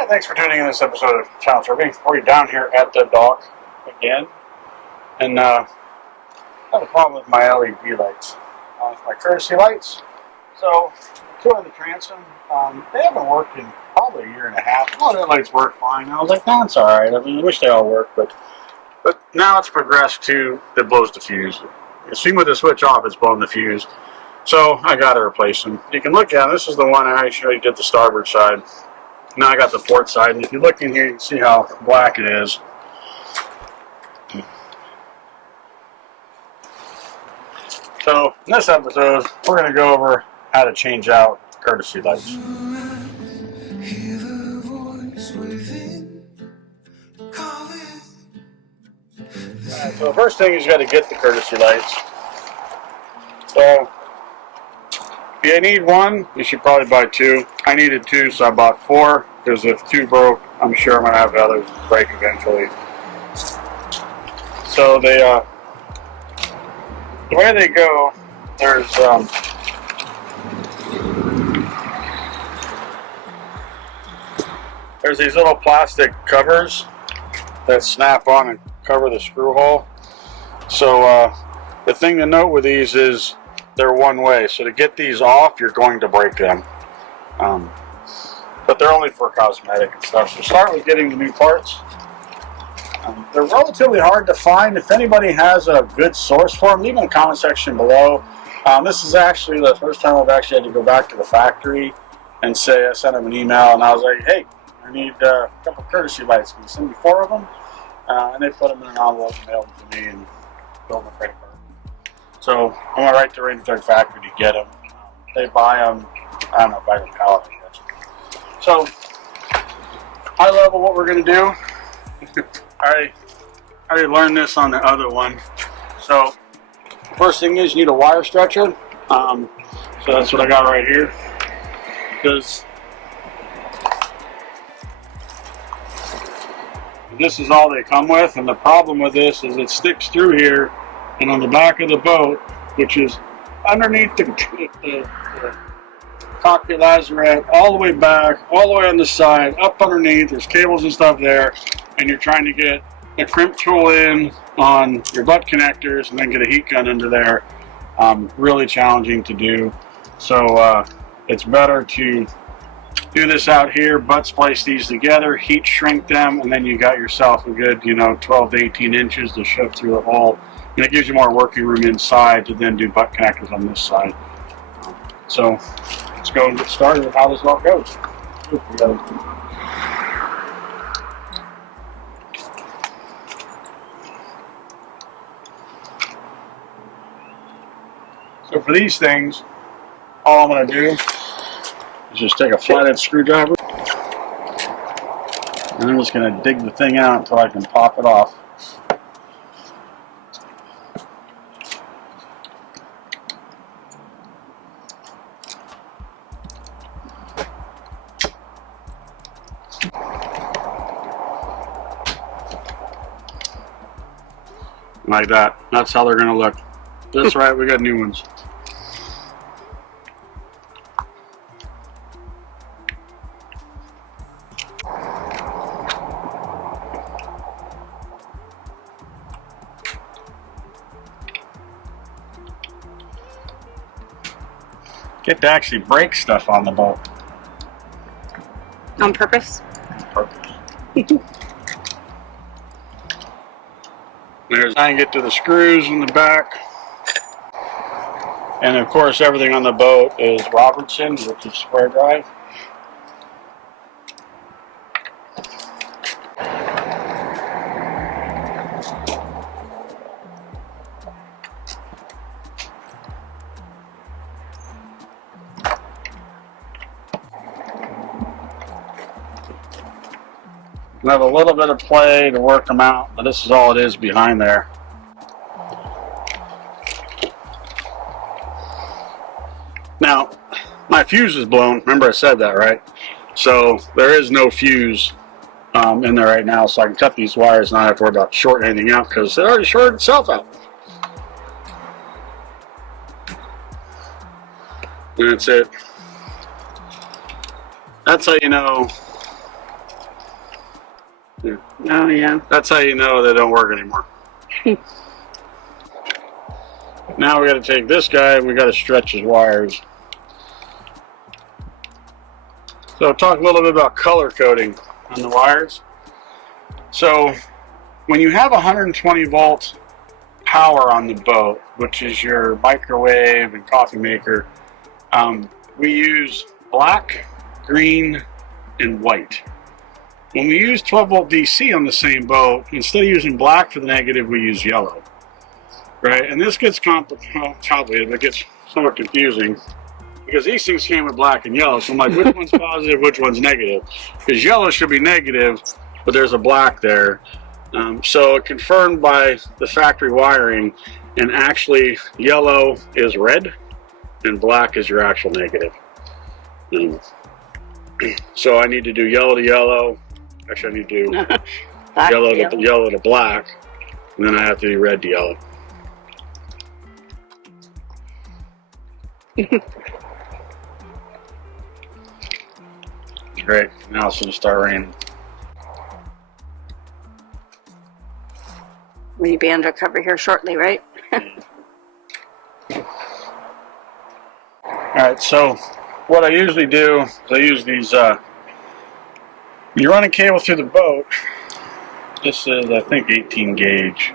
Alright, thanks for tuning in this episode of Challenge Surfing. We're down here at the dock again. And I have a problem with my LED lights. My courtesy lights. So, two on the transom. They haven't worked in probably a year and a half. All the lights work fine. I was like, that's alright. I mean, I wish they all worked, but now it's progressed to it blows the fuse. You see with the switch off, it's blowing the fuse. So I got to replace them. You can look at them. This is the one I actually did the starboard side. Now I got the port side, and if you look in here, you can see how black it is. So in this episode, we're going to go over how to change out courtesy lights. Alright, so the first thing is you got to get the courtesy lights. So if you need one, you should probably buy two. I needed two, so I bought four, because if two broke, I'm sure I'm going to have the others break eventually. So they, the way they go, there's these little plastic covers that snap on and cover the screw hole. So the thing to note with these is they're one way, so to get these off, you're going to break them. But they're only for cosmetic and stuff. So start with getting the new parts. They're relatively hard to find. If anybody has a good source for them, leave in the comment section below. This is actually the first time I've actually had to go back to the factory and say, I sent them an email and I was like, hey, I need a couple courtesy lights. Can you send me 4 of them? And they put them in an envelope and mailed them to me and filled them credit card. So I went right to Ranger Tug factory to get them. They buy them, I don't know, by the pallet, I guess. So, high level, what we're going to do, I already learned this on the other one. So, first thing is you need a wire stretcher. So that's what I got right here. Because this is all they come with, and the problem with this is it sticks through here and on the back of the boat, which is underneath the cockpit lazarette, all the way back, all the way on the side, up underneath, there's cables and stuff there, and you're trying to get a crimp tool in on your butt connectors and then get a heat gun into there. Really challenging to do. So it's better to do this out here, butt splice these together, heat shrink them, and then you got yourself a good, 12 to 18 inches to shove through the hole. And it gives you more working room inside to then do butt connectors on this side. So let's go and get started with how this all goes. So for these things, all I'm going to do is just take a flathead screwdriver, and I'm just going to dig the thing out until I can pop it off. Like that. That's how they're going to look. That's right, we got new ones. Get to actually break stuff on the boat. On purpose? On purpose. There's I can get to the screws in the back. And of course everything on the boat is Robertson, which is square drive. I have a little bit of play to work them out, but this is all it is behind there. Now, my fuse is blown. Remember I said that, right? So there is no fuse in there right now, so I can cut these wires and not have to worry about shorting anything out because it already shorted itself out. And that's it. That's how you know Yeah. Oh, yeah. That's how you know they don't work anymore. Now we got to take this guy and we got to stretch his wires. So talk a little bit about color coding on the wires. So when you have 120 volt power on the boat, which is your microwave and coffee maker, we use black, green, and white. When we use 12 volt DC on the same boat, instead of using black for the negative, we use yellow. Right? And this gets complicated, but it gets somewhat confusing because these things came with black and yellow. So I'm like, which one's positive, which one's negative? Because yellow should be negative, but there's a black there. So confirmed by the factory wiring, and actually yellow is red and black is your actual negative. So I need to do yellow to yellow. Actually, I need to do yellow to black, and then I have to do red to yellow. Great. Now it's going to start raining. Will you be under cover here shortly, right? Alright, so what I usually do is I use these, when you run a cable through the boat, this is, I think, 18 gauge.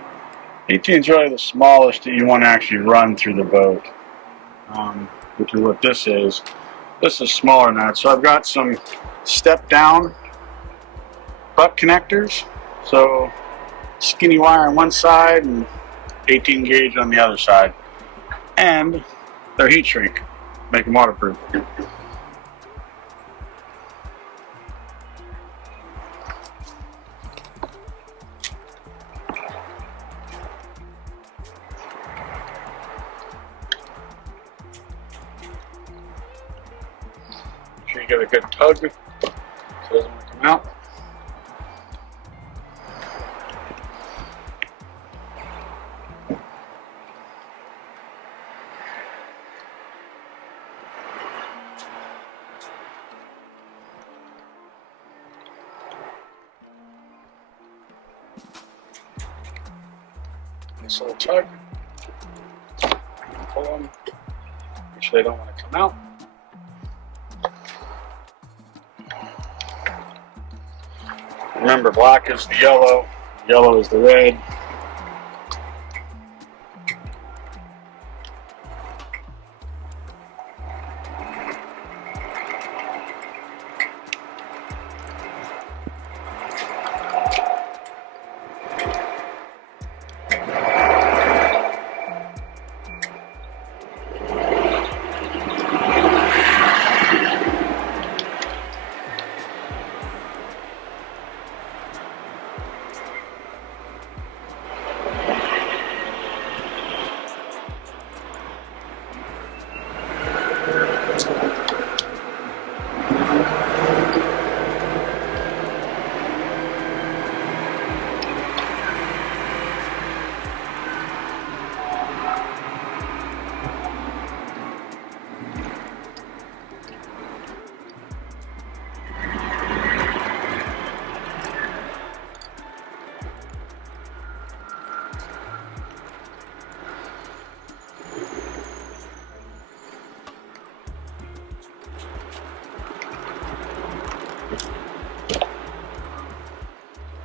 18 is really the smallest that you want to actually run through the boat, which is what this is. This is smaller than that. So I've got some step down butt connectors. So skinny wire on one side and 18 gauge on the other side. And they're heat shrink, make them waterproof. Make sure you give it a good tug so it doesn't want to come out. Nice little tug. Pull them. Make sure they don't want to come out. Remember, black is the yellow, yellow is the red.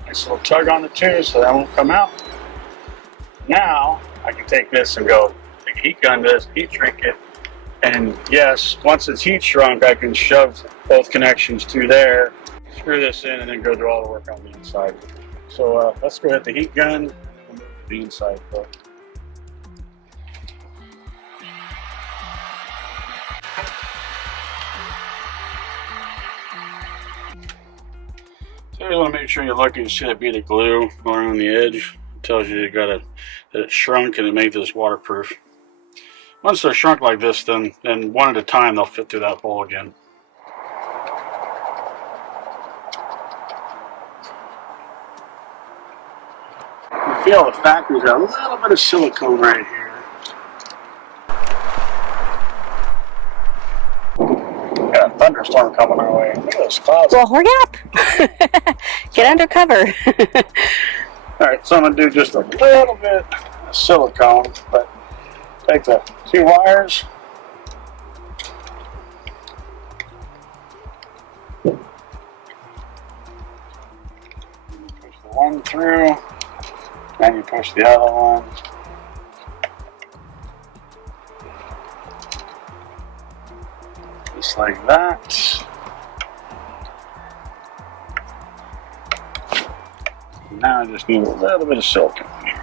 Nice little tug on the two so that won't come out. Now I can take this and go take a heat gun to this, heat shrink it, and yes, once it's heat shrunk, I can shove both connections to there, screw this in, and then go do all the work on the inside. So let's go hit the heat gun and move the inside boat. So you want to make sure you look and see that bead of glue going on the edge. It tells you that it shrunk and it made this waterproof. Once they're shrunk like this, then one at a time they'll fit through that hole again. You feel the factory's got a little bit of silicone right here. Got a thunderstorm. thunderstorm coming our way. Look at those clouds. Well, hurry up. Get under cover. Alright, so I'm going to do just a little bit of silicone, but take the 2 wires. Push the one through, and you push the other one. Just like that. Now I just need a little bit of silicone here.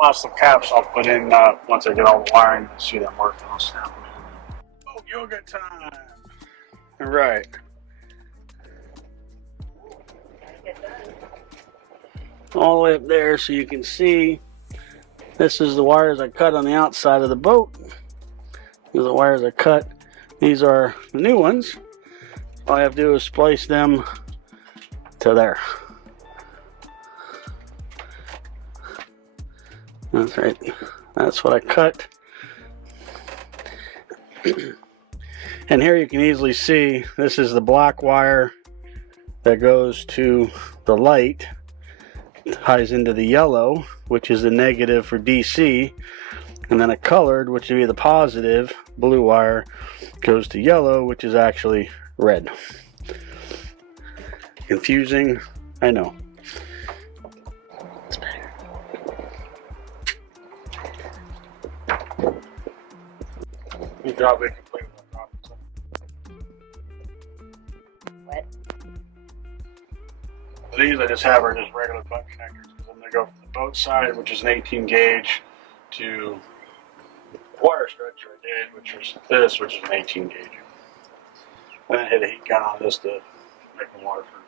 Lots of caps I'll put in once I get all the wiring and see them working. I'll snap them in. Oh, yoga time! All right. All the way up there so you can see. This is the wires I cut on the outside of the boat. These are the wires I cut. These are the new ones. All I have to do is splice them to there. That's right. That's what I cut. And here you can easily see this is the black wire that goes to the light, ties into the yellow, which is the negative for DC, and then a colored, which would be the positive, blue wire, goes to yellow, which is actually red. Confusing, I know. You probably can play with that problem. What? These I just have are just regular butt connectors because I'm going to go from the boat side, which is an 18 gauge, to the wire stretcher I did, which was this, which is an 18 gauge. And then hit a heat gun on this to make them waterproof.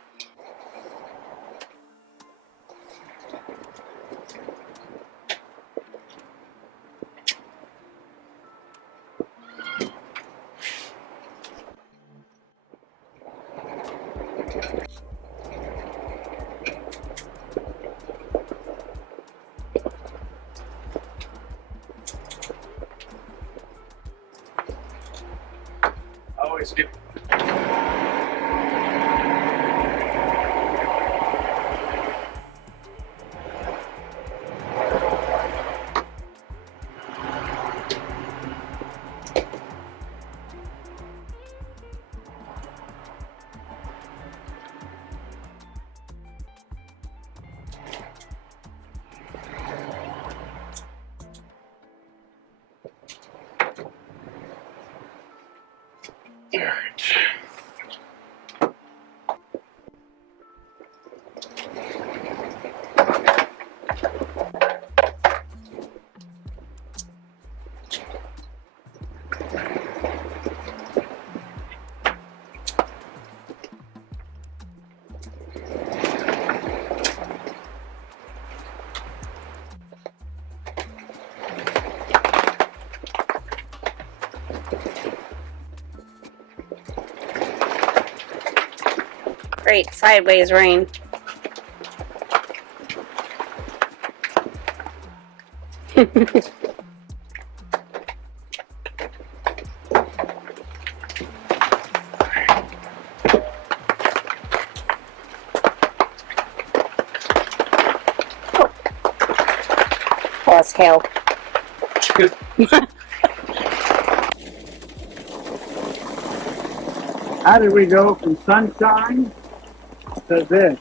Always get. Great, sideways rain. Oh, it's hail. How did we go from sunshine to this?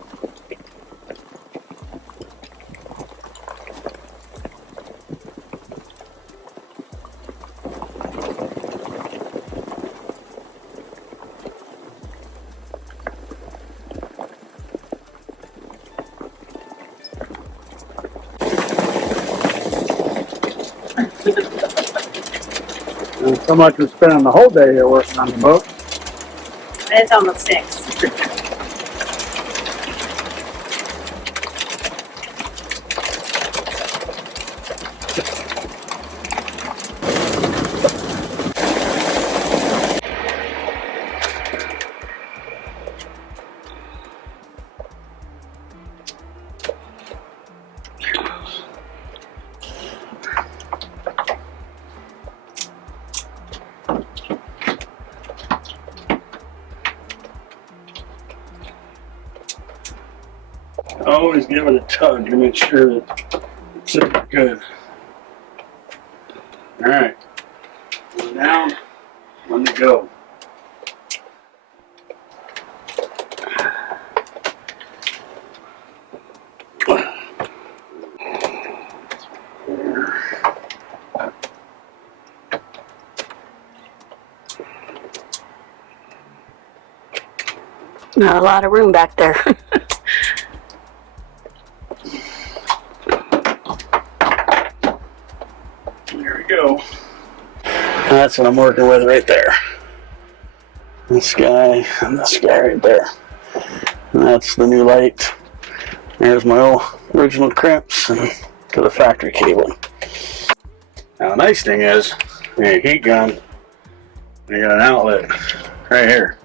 And so much we're spending the whole day here working on the boat. It's almost 6. Always give it a tug to make sure that it's good. Alright. Now, let me go. Not a lot of room back there. There we go. That's what I'm working with right there. This guy and this guy right there. And that's the new light. There's my old original crimps and to the factory cable. Now the nice thing is, you got a heat gun, you got an outlet right here.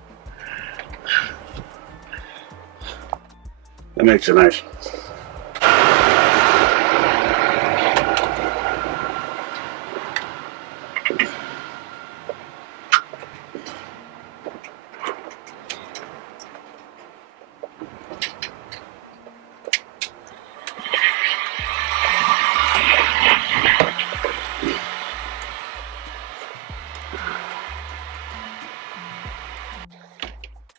That makes it nice.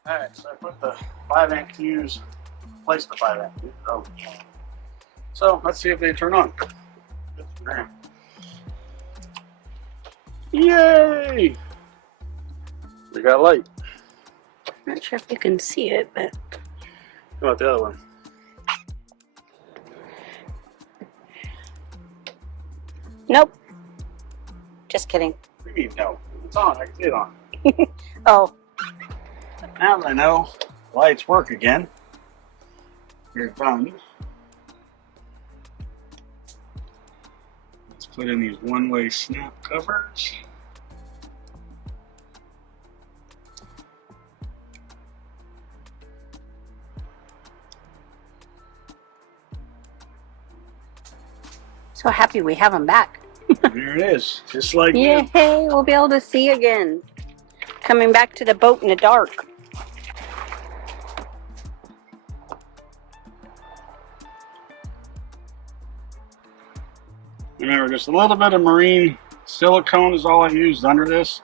Alright, so I put the 5-amp fuse, placed the 5-amp fuse. Oh. So let's see if they turn on. Yay! We got light. Not sure if you can see it, but How about the other one? nope. Just kidding. What do you mean no? It's on. I can see it on. Oh, Now that I know the lights work again, you're done. Let's put in these one-way snap covers. so happy we have them back. There it is, just like Yay, we'll be able to see again. Coming back to the boat in the dark. Remember, just a little bit of marine silicone is all I used under this.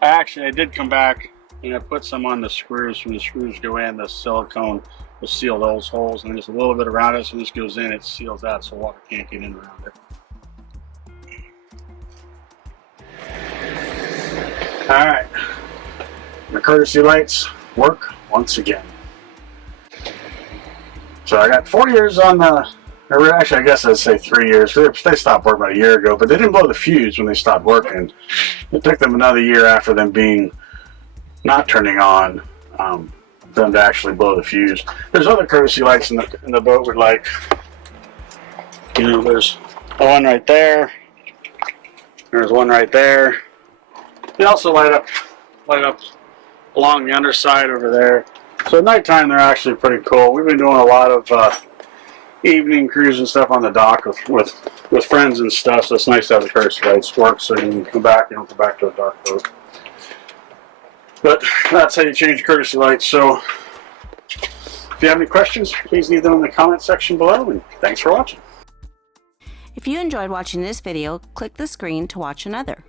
Actually, I did come back and I put some on the screws. When the screws go in, the silicone will seal those holes, and just a little bit around it. So when this goes in, it seals that so water can't get in around it. Alright, the courtesy lights work once again. So I got 4 years on the, or actually I guess I'd say 3 years. They stopped working about a year ago, but they didn't blow the fuse when they stopped working. It took them another year after them being not turning on, them to actually blow the fuse. There's other courtesy lights in the boat with, like, you know, there's one right there. There's one right there. They also light up along the underside over there. So at nighttime they're actually pretty cool. We've been doing a lot of evening cruise and stuff on the dock with friends and stuff. So it's nice to have the courtesy lights work so you can come back. You don't come back to a dark boat. But that's how you change courtesy lights. So if you have any questions, please leave them in the comment section below. And thanks for watching. If you enjoyed watching this video, click the screen to watch another.